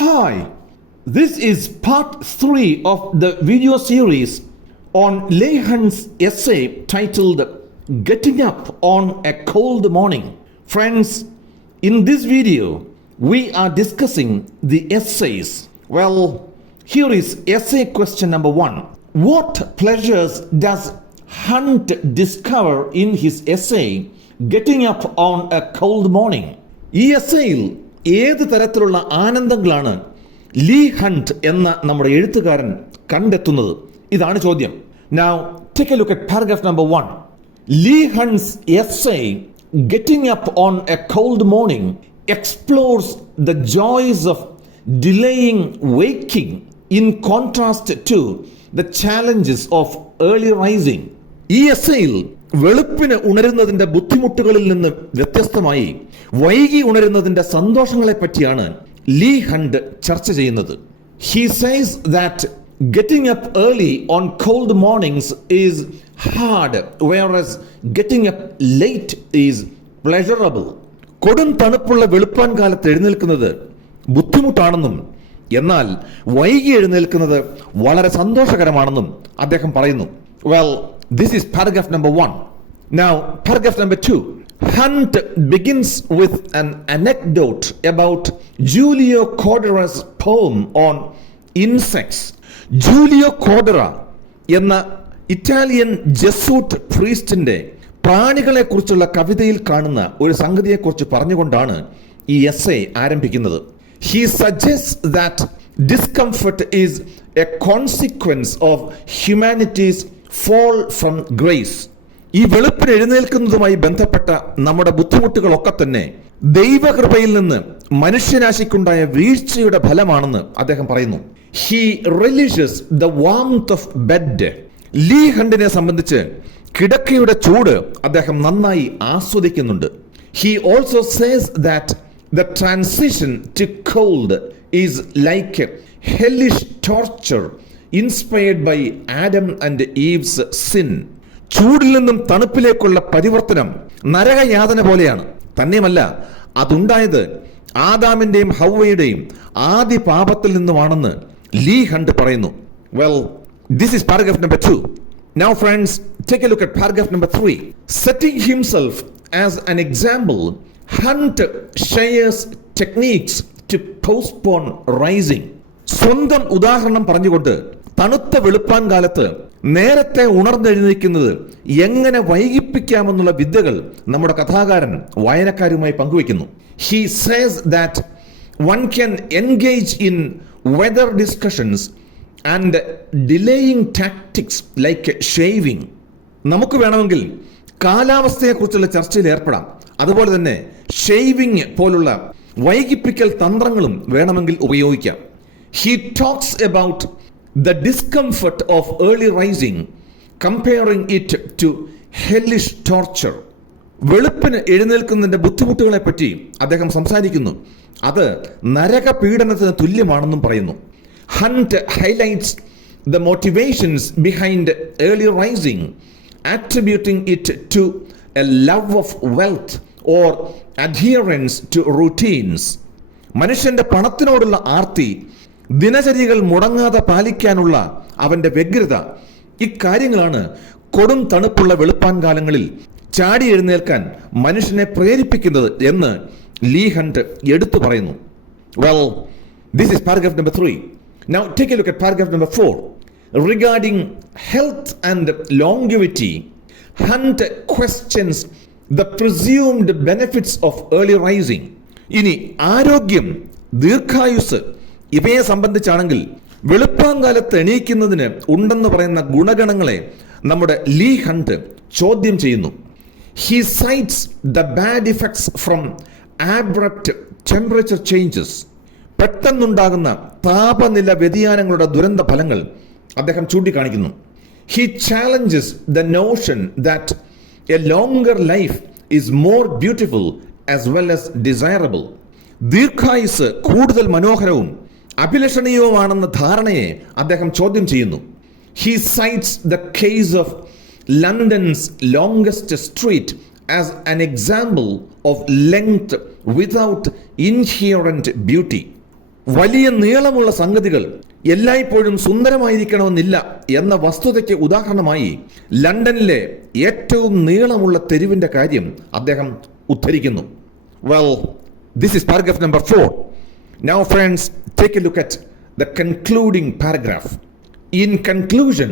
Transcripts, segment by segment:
Hi, this is part 3 of the video series on Leigh Hunt's essay titled Getting Up on a Cold Morning. Friends, in this video, we are discussing the essays. Well, here is essay question number 1. What pleasures does Hunt discover in his essay Getting Up on a Cold Morning? ഈ എസ്സേയിൽ ഏത് തരത്തിലുള്ള ആനന്ദങ്ങളാണ് Lee hunt എന്ന നമ്മുടെ എഴുത്തുകാരൻ കണ്ടെത്തുന്നത്? ഇതാണ് ചോദ്യം. Now take a look at paragraph number 1. Leigh Hunt's essay Getting Up on a Cold Morning explores the joys of delaying waking in contrast to the challenges of early rising. ഈ എസ്സേയിൽ വെളുപ്പിന് ഉണരുന്നതിന്റെ ബുദ്ധിമുട്ടുകളിൽ നിന്ന് വ്യത്യസ്തമായി വൈകി ഉണരുന്നതിന്റെ സന്തോഷങ്ങളെ പറ്റിയാണ് ലീ ഹണ്ട് ചർച്ച ചെയ്യുന്നത്. He says that getting up early on cold mornings is hard, whereas getting up late is pleasurable. കൊടും തണുപ്പുള്ള വെളുപ്പാൻ കാലത്ത് എഴുന്നേൽക്കുന്നത് ബുദ്ധിമുട്ടാണെന്നും എന്നാൽ വൈകി എഴുന്നേൽക്കുന്നത് വളരെ സന്തോഷകരമാണെന്നും അദ്ദേഹം പറയുന്നു. Well, this is paragraph number 1. Now, paragraph number 2. Hunt begins with an anecdote about Giulio Codera's poem on insects. Giulio Codera എന്ന Italian ജെസൂട്ട് പ്രീസ്റ്റിന്റെ പ്രാണികളെ കുറിച്ചുള്ള കവിതയിൽ കാണുന്ന ഒരു സംഗതിയെക്കുറിച്ച് പറഞ്ഞുകൊണ്ടാണ് ഈ എസ്സേ ആരംഭിക്കുന്നത്. He suggests that discomfort is a consequence of humanity's fall from grace. ഈ വെളുപ്പിന് എഴുന്നേൽക്കുന്നതുമായി ബന്ധപ്പെട്ട നമ്മുടെ ബുദ്ധിമുട്ടുകളൊക്കെ തന്നെ ദൈവകൃപയിൽ നിന്ന് മനുഷ്യരാശിക്കുണ്ടായ വീഴ്ചയുടെ ഫലമാണെന്ന് അദ്ദേഹം പറയുന്നു. He relishes the warmth of bed. Leigh ഹണ്ടിനെ സംബന്ധിച്ച് കിടക്കയുടെ ചൂട് അദ്ദേഹം നന്നായി ആസ്വദിക്കുന്നുണ്ട്. He also says that the transition to cold is like hellish torture inspired by Adam and Eve's sin. ചൂടിൽ നിന്നും തണുപ്പിലേക്കുള്ള പരിവർത്തനം നരകയാതന പോലെയാണ്. തന്നെയുമല്ല, അതുണ്ടായത് ആദാമിന്റെയും ഹവ്വയുടെയും ആദി പാപത്തിൽ നിന്നുമാണെന്ന് ലീ ഹണ്ട് പറയുന്നു. Well, this is paragraph number 2. Now friends, take a look at paragraph number 3. Setting himself as an example, Hunt shares techniques to postpone rising. സ്വന്തം ഉദാഹരണം പറഞ്ഞുകൊണ്ട് തണുത്ത വെളുപ്പാൻ കാലത്ത് നേരത്തെ ഉണർന്നെഴുന്നേൽക്കുന്നത് എങ്ങനെ വൈകിപ്പിക്കാമെന്നുള്ള വിദ്യകൾ നമ്മുടെ കഥാകാരൻ വായനക്കാരുമായി പങ്കുവയ്ക്കുന്നു. He says that one can engage in weather discussions and delaying tactics like shaving. നമുക്ക് വേണമെങ്കിൽ കാലാവസ്ഥയെക്കുറിച്ചുള്ള ചർച്ചയിൽ ഏർപ്പെടാം. അതുപോലെ തന്നെ ഷേവിംഗ് പോലുള്ള വൈകിപ്പിക്കൽ തന്ത്രങ്ങളും വേണമെങ്കിൽ ഉപയോഗിക്കാം. He talks about the discomfort of early rising, comparing it to hellish torture. വെളുപ്പിന് എഴുന്നേൽക്കുന്നതിന്റെ ബുദ്ധിമുട്ടുകളെ പറ്റി അദ്ദേഹം സംസാരിക്കുന്നു. അത് നരക പീഡനത്തിന് തുല്യമാണെന്നും പറയുന്നു. Hunt highlights the motivations behind early rising, attributing it to a love of wealth or adherence to routines. മനുഷ്യന്റെ പണത്തിനോടുള്ള ആർത്തി, ദിനചര്യകൾ മുടങ്ങാതെ പാലിക്കാനുള്ള അവന്റെ വ്യഗ്രത, ഇക്കാര്യങ്ങളാണ് കൊടും തണുപ്പുള്ള വെളുപ്പാൻ കാലങ്ങളിൽ ചാടി എഴുന്നേൽക്കാൻ മനുഷ്യനെ പ്രേരിപ്പിക്കുന്നത് എന്ന് ലീ ഹണ്ട് എടുത്തു പറയുന്നു. Well, this is paragraph number 3. Now take a look at paragraph number 4. Regarding health and longevity, Hunt questions the presumed benefits of early rising. ഇനി ആരോഗ്യം, ദീർഘായുസ് ഇവയെ സംബന്ധിച്ചാണെങ്കിൽ വെളുപ്പാങ്കാലത്ത് എണീക്കുന്നതിന് ഉണ്ടെന്ന് പറയുന്ന ഗുണഗണങ്ങളെ നമ്മുടെ ലീ ഹണ്ട് ചോദ്യം ചെയ്യുന്നു. He cites the bad effects from abrupt temperature changes. പെട്ടെന്നുണ്ടാകുന്ന താപനില വ്യതിയാനങ്ങളുടെ ദുരന്ത ഫലങ്ങൾ അദ്ദേഹം ചൂണ്ടിക്കാണിക്കുന്നു. He challenges the notion that a longer life is more beautiful as well as desirable. ദീർഘായുസ് കൂടുതൽ മനോഹരവും അഭിലഷണീയവുമാണെന്ന ധാരണയെ അദ്ദേഹം ചോദ്യം ചെയ്യുന്നു. He cites the case of London's longest street as an example of length without inherent beauty. വലിയ നീളമുള്ള സംഗതികൾ എല്ലായ്പ്പോഴും സുന്ദരമായിരിക്കണമെന്നില്ല എന്ന വസ്തുതയ്ക്ക് ഉദാഹരണമായി ലണ്ടനിലെ ഏറ്റവും നീളമുള്ള തെരുവിന്റെ കാര്യം അദ്ദേഹം ഉദ്ധരിക്കുന്നു. Well, this is paragraph number 4. Now friends, take a look at the concluding paragraph. In conclusion,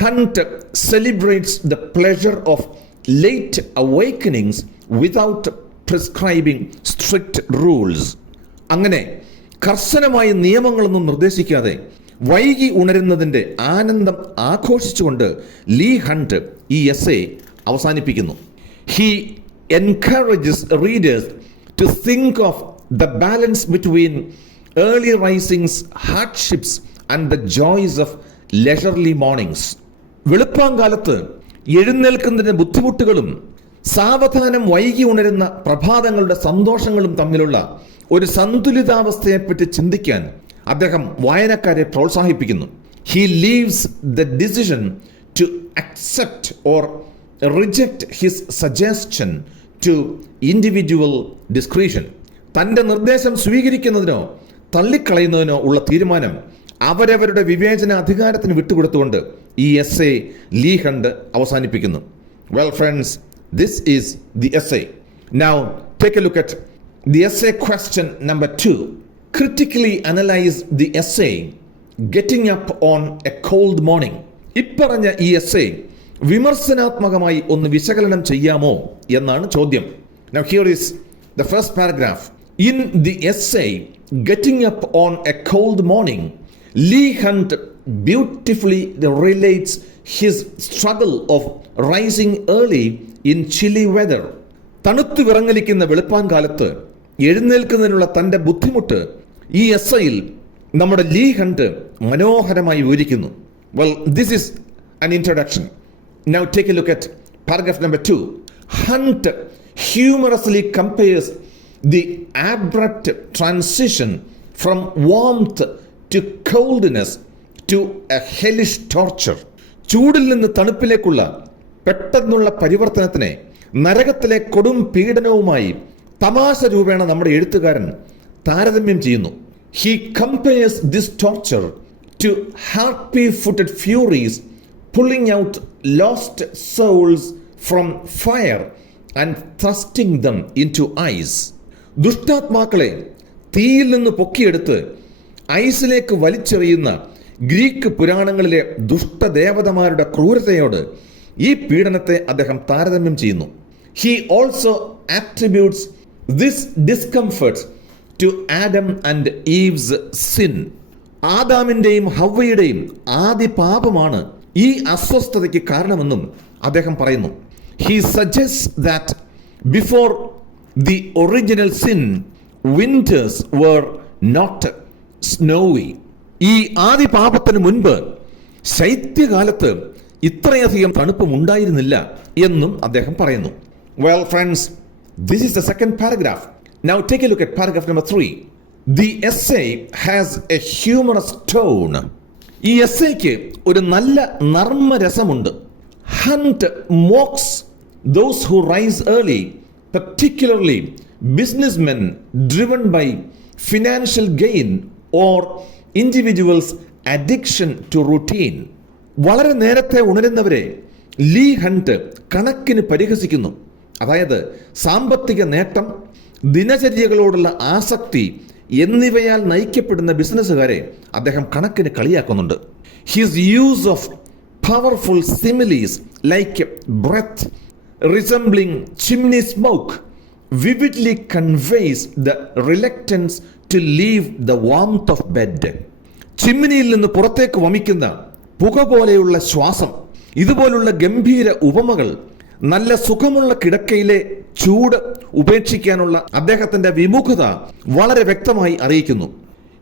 Hunt celebrates the pleasure of late awakenings without prescribing strict rules. അങ്ങനെ കർശനമായ നിയമങ്ങളൊന്നും നിർദ്ദേശിക്കാതെ വൈകി ഉണരുന്നതിൻ്റെ ആനന്ദം ആഘോഷിച്ചുകൊണ്ട് ലീ ഹണ്ട് ഈ എസ്സേ അവസാനിപ്പിക്കുന്നു. He encourages readers to think of the balance between early risings, hardships and the joys of leisurely mornings. വെളുപ്പാങ്കാലത്ത് എഴുന്നേൽക്കുന്നതിന്റെ ബുദ്ധിമുട്ടുകളും സാവധാനം വൈകി ഉണരുന്ന പ്രഭാതങ്ങളുടെ സന്തോഷങ്ങളും തമ്മിലുള്ള ഒരു സന്തുലിതാവസ്ഥയെപ്പറ്റി ചിന്തിക്കാൻ അദ്ദേഹം വായനക്കാരെ പ്രോത്സാഹിപ്പിക്കുന്നു. He leaves the decision to accept or reject his suggestion to individual discretion. തൻ്റെ നിർദ്ദേശം സ്വീകരിക്കുന്നതിനോ തള്ളിക്കളയുന്നതിനോ ഉള്ള തീരുമാനം അവരവരുടെ വിവേചന അധികാരത്തിന് വിട്ടുകൊടുത്തുകൊണ്ട് ഈ എസ്സേ ലീ ഹണ്ട് അവസാനിപ്പിക്കുന്നു. Well friends, this is the essay. Now take a look at the essay question number 2. Critically analyse the essay getting up on a cold morning. ഇപ്പറഞ്ഞ ഈ എസ്സേ വിമർശനാത്മകമായി ഒന്ന് വിശകലനം ചെയ്യാമോ എന്നാണ് ചോദ്യം. Now here is the first paragraph. In the essay Getting Up on a Cold Morning, Leigh Hunt beautifully relates his struggle of rising early in chilly weather. തണുത്തു വിറങ്ങലിക്കുന്ന വെളുപ്പാൻ കാലത്ത് എഴുന്നേൽക്കുന്നതിനുള്ള തൻ്റെ ബുദ്ധിമുട്ട് ഈ എസ്സയിൽ നമ്മുടെ ലീ ഹണ്ട് മനോഹരമായി വിവരിക്കുന്നു. Well, this is an introduction. Now take a look at paragraph number 2. Hunt humorously compares the abrupt transition from warmth to coldness to a hellish torture. ചൂടിൽ നിന്ന് തണുപ്പിലേക്കുള്ള പെട്ടെന്നുള്ള പരിവർത്തനത്തിനെ നരകത്തിലെ കൊടും പീഡനവുമായി തമാശ രൂപേണ നമ്മുടെ എഴുത്തുകാരൻ താരതമ്യം ചെയ്യുന്നു. He compares this torture to harpy-footed furies pulling out lost souls from fire and thrusting them into ice. ദുഷ്ടാത്മാക്കളെ തീയിൽ നിന്ന് പൊക്കിയെടുത്ത് ഐസിലേക്ക് വലിച്ചെറിയുന്ന ഗ്രീക്ക് പുരാണങ്ങളിലെ ദുഷ്ടദേവതമാരുടെ ക്രൂരതയോട് ഈ പീഡനത്തെ അദ്ദേഹം താരതമ്യം ചെയ്യുന്നു. He also attributes this discomfort to Adam and Eve's sin. ആദാമിൻ്റെയും ഹവ്വയുടെയും ആദി പാപമാണ് ഈ അസ്വസ്ഥതയ്ക്ക് കാരണമെന്നും അദ്ദേഹം പറയുന്നു. He suggests that before the original sin, winters were not snowy. ഈ ആദി പാപത്തിന് മുൻപ് ശൈത്യകാലത്ത് ഇത്രയധികം തണുപ്പും ഉണ്ടായിരുന്നില്ല എന്നും അദ്ദേഹം പറയുന്നു. Well friends, this is the second paragraph. Now take a look at paragraph number 3. The essay has a humorous tone. ഈ എസ്സേക്ക് ഒരു നല്ല നർമ്മരസമുണ്ട്. Hunt mocks those who rise early, particularly businessmen driven by financial gain or individuals' addiction to routine. വളരെ നേരത്തെ ഉണരുന്നവരെ Lee hunt കണക്കിന് പരിഹസിക്കുന്നു. അതായത് സാമ്പത്തിക നേട്ടം, ദിനചര്യകളോടുള്ള ആസക്തി എന്നിവയാൽ നയിക്കപ്പെടുന്ന ബിസിനസ്സുകാരെ അദ്ദേഹം കണക്കിന് കളിയാക്കുന്നുണ്ട്. His use of powerful similes like breath resembling chimney smoke vividly conveys the reluctance to leave the warmth of bed. ചിമ്മിനിയിൽ നിന്ന് പുറത്തേക്ക് വമിക്കുന്ന പുക പോലെയുള്ള ശ്വാസം, ഇതുപോലുള്ള ഗംഭീര ഉപമകൾ നല്ല സുഖമുള്ള കിടക്കയിലെ ചൂട് ഉപേക്ഷിക്കാനുള്ള അദ്ദേഹത്തിന്റെ വിമുഖത വളരെ വ്യക്തമായി അറിയിക്കുന്നു.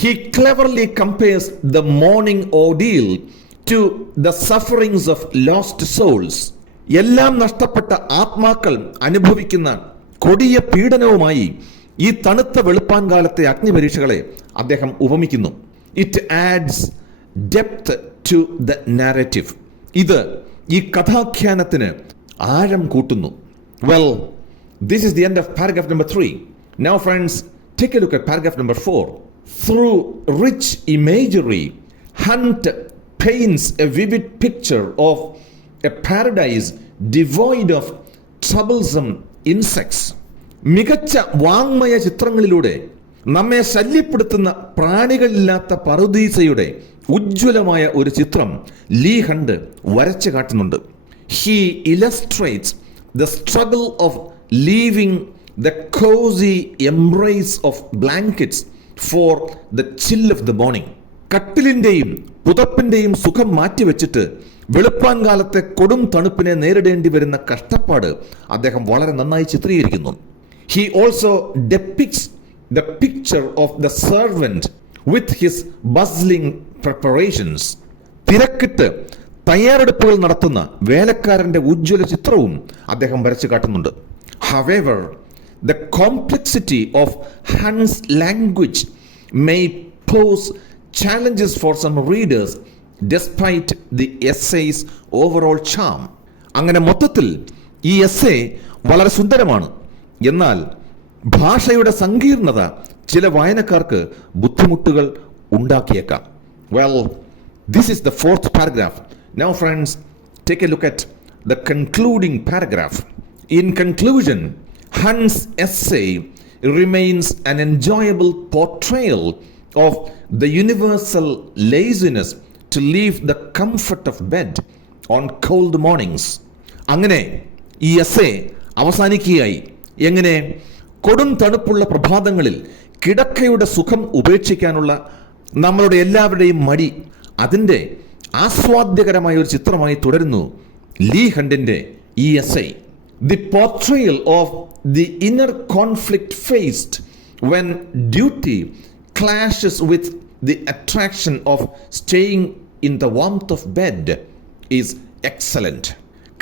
He cleverly compares the morning ordeal to the sufferings of lost souls. എല്ലാം നഷ്ടപ്പെട്ട ആത്മാക്കൾ അനുഭവിക്കുന്ന കൊടിയ പീഡനവുമായി ഈ തണുത്ത വെളുപ്പാൻകാലത്തെ അഗ്നിപരീക്ഷകളെ അദ്ദേഹം ഉപമിക്കുന്നു. It adds depth to the narrative. ഇത് ഈ കഥാഖ്യാനത്തിന് ആഴം കൂട്ടുന്നു. Well, this is the end of paragraph number 3. Now friends, take a look at paragraph number 4. Through rich imagery, Hunt paints a vivid picture of a paradise devoid of troublesome insects. മികച്ച വാങ്മയ ചിത്രങ്ങളിലൂടെ നമ്മെ ശല്യപ്പെടുത്തുന്ന പ്രാണികളില്ലാത്ത പറുദീസയുടെ ഉജ്ജ്വലമായ ഒരു ചിത്രം Lee hunt വരച്ചു കാട്ടുന്നുണ്ട്. He illustrates the struggle of leaving the cozy embrace of blankets for the chill of the morning. കട്ടിലിൻ്റെയും പുതപ്പിൻ്റെയും സുഖം മാറ്റിവെച്ചിട്ട് വെളുപ്പാൻ കാലത്തെ കൊടും തണുപ്പിനെ നേരിടേണ്ടി വരുന്ന കഷ്ടപ്പാട് അദ്ദേഹം വളരെ നന്നായി ചിത്രീകരിക്കുന്നു. He also depicts the picture of the servant with his bustling preparations. തിരക്കിട്ട് തയ്യാറെടുപ്പുകൾ നടത്തുന്ന വേലക്കാരൻ്റെ ഉജ്ജ്വല ചിത്രവും അദ്ദേഹം വരച്ചു കാട്ടുന്നുണ്ട്. However, the complexity of Hunt's language may pose challenges for some readers despite the essay's overall charm. അങ്ങനെ മൊത്തത്തിൽ ഈ എസ്സേ വളരെ സുന്ദരമാണ്. എന്നാൽ ഭാഷയുടെ സങ്കീർണത ചില വായനക്കാർക്ക് ബുദ്ധിമുട്ടുകൾ ഉണ്ടാക്കിയേക്കാം. Well, this is the fourth paragraph. Now friends, take a look at the concluding paragraph. In conclusion, Hunt's essay remains an enjoyable portrayal of the universal laziness to leave the comfort of bed on cold mornings. അങ്ങനെ ഈ essay അവസാനിക്കുകയായി. എങ്ങനെ? കൊടും തണുപ്പുള്ള പ്രഭാതങ്ങളിൽ കിടക്കയുടെ സുഖം ഉപേക്ഷിക്കാനുള്ള നമ്മളുടെ എല്ലാവരുടെയും മടി അതിൻ്റെ ആസ്വാദ്യകരമായ ഒരു ചിത്രമായി തുടരുന്നു ലീ ഹണ്ടിൻ്റെ ഈ essay. The portrayal of the inner conflict faced when duty clashes with the attraction of staying in the warmth of bed is excellent.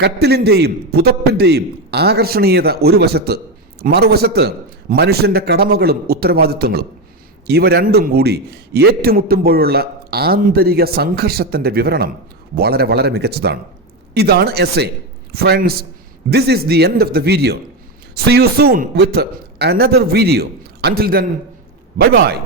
കട്ടിലിൻ്റെയും പുതപ്പിൻ്റെയും ആകർഷണീയത ഒരു വശത്ത്, മറുവശത്ത് മനുഷ്യൻ്റെ കടമകളും ഉത്തരവാദിത്വങ്ങളും, ഇവ രണ്ടും കൂടി ഏറ്റുമുട്ടുമ്പോഴുള്ള ആന്തരിക സംഘർഷത്തിൻ്റെ വിവരണം വളരെ വളരെ മികച്ചതാണ്. ഇതാണ് essay. Friends, this is the end of the video. See you soon with another video. Until then, bye bye.